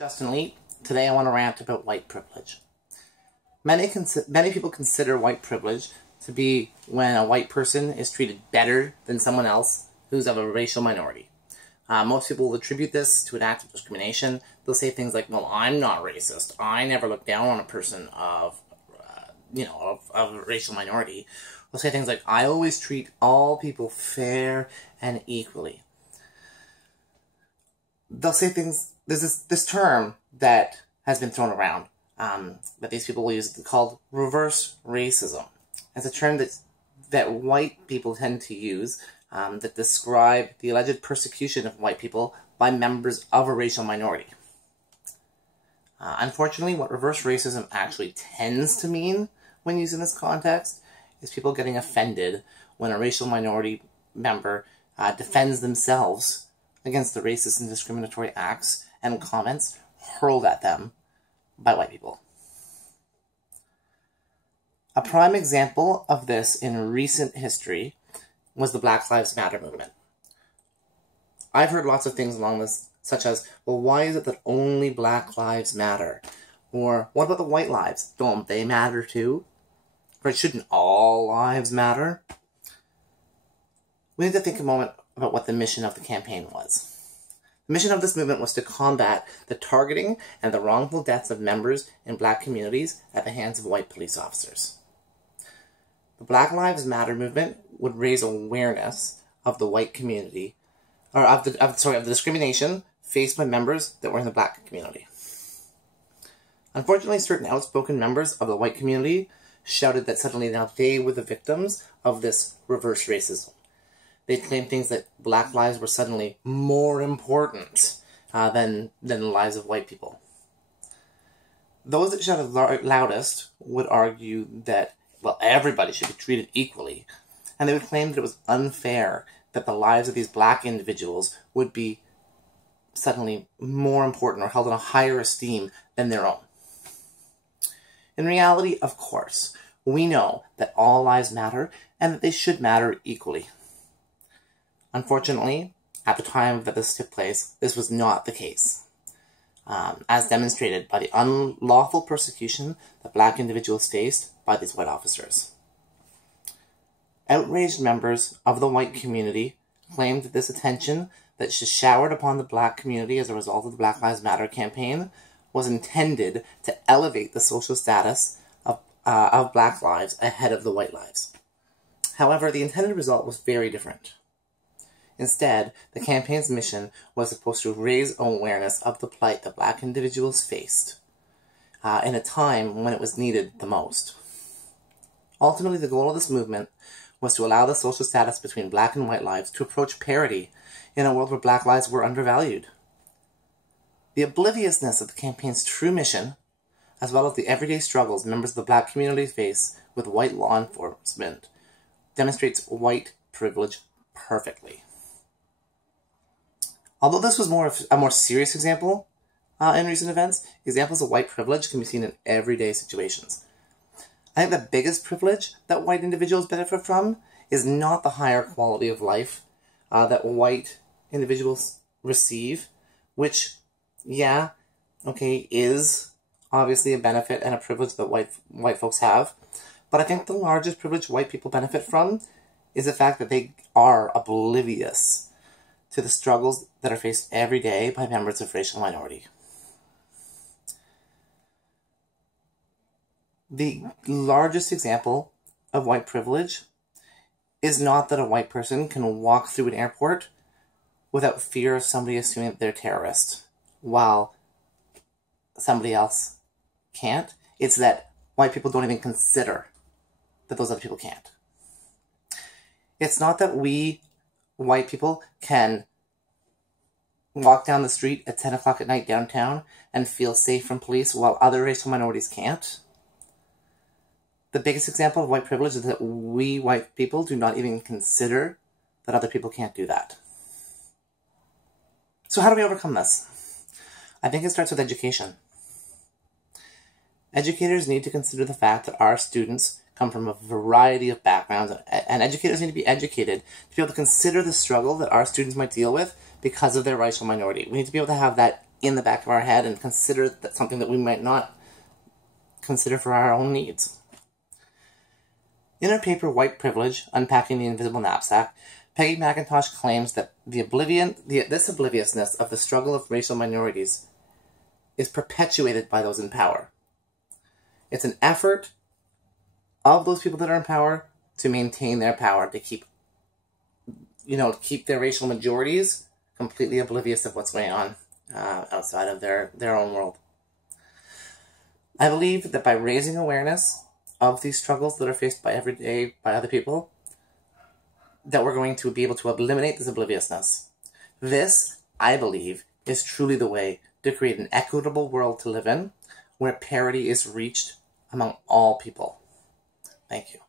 Justin Lee. Today I want to rant about white privilege. Many people consider white privilege to be when a white person is treated better than someone else who's of a racial minority. Most people will attribute this to an act of discrimination. They'll say things like, well, I'm not racist. I never look down on a person of a racial minority. They'll say things like, I always treat all people fair and equally. They'll say things, there's this term that has been thrown around that these people will use called reverse racism. It's a term that white people tend to use that describe the alleged persecution of white people by members of a racial minority. Unfortunately, what reverse racism actually tends to mean when used in this context is people getting offended when a racial minority member defends themselves against the racist and discriminatory acts and comments hurled at them by white people. A prime example of this in recent history was the Black Lives Matter movement. I've heard lots of things along this, such as, well, why is it that only Black lives matter? Or, what about the white lives? Don't they matter too? Or shouldn't all lives matter? We need to think a moment about what the mission of the campaign was. The mission of this movement was to combat the targeting and the wrongful deaths of members in black communities at the hands of white police officers. The Black Lives Matter movement would raise awareness of the white community, or of the discrimination faced by members that were in the black community. Unfortunately, certain outspoken members of the white community shouted that suddenly now they were the victims of this reverse racism. They claimed things that black lives were suddenly more important than the lives of white people. Those that shouted loudest would argue that, well, everybody should be treated equally, and they would claim that it was unfair that the lives of these black individuals would be suddenly more important or held in a higher esteem than their own. In reality, of course, we know that all lives matter and that they should matter equally. Unfortunately, at the time that this took place, this was not the case, as demonstrated by the unlawful persecution that black individuals faced by these white officers. Outraged members of the white community claimed that this attention that was showered upon the black community as a result of the Black Lives Matter campaign was intended to elevate the social status of black lives ahead of the white lives. However, the intended result was very different. Instead, the campaign's mission was supposed to raise awareness of the plight that black individuals faced in a time when it was needed the most. Ultimately, the goal of this movement was to allow the social status between black and white lives to approach parity in a world where black lives were undervalued. The obliviousness of the campaign's true mission, as well as the everyday struggles members of the black community face with white law enforcement, demonstrates white privilege perfectly. Although this was a more serious example in recent events, examples of white privilege can be seen in everyday situations. I think the biggest privilege that white individuals benefit from is not the higher quality of life that white individuals receive, which, is obviously a benefit and a privilege that white folks have. But I think the largest privilege white people benefit from is the fact that they are oblivious to the struggles that are faced every day by members of racial minority. The largest example of white privilege is not that a white person can walk through an airport without fear of somebody assuming that they're a terrorist, while somebody else can't. It's that white people don't even consider that those other people can't. It's not that we white people can walk down the street at 10 o'clock at night downtown and feel safe from police while other racial minorities can't. The biggest example of white privilege is that we white people do not even consider that other people can't do that. So how do we overcome this? I think it starts with education. Educators need to consider the fact that our students come from a variety of backgrounds, and educators need to be educated to be able to consider the struggle that our students might deal with because of their racial minority. We need to be able to have that in the back of our head and consider that something that we might not consider for our own needs. In her paper, White Privilege, Unpacking the Invisible Knapsack, Peggy McIntosh claims that this obliviousness of the struggle of racial minorities is perpetuated by those in power. It's an effort of those people that are in power to maintain their power, to keep their racial majorities completely oblivious of what's going on outside of their own world. I believe that by raising awareness of these struggles that are faced by every day by other people, that we're going to be able to eliminate this obliviousness. This, I believe, is truly the way to create an equitable world to live in, where parity is reached among all people. Thank you.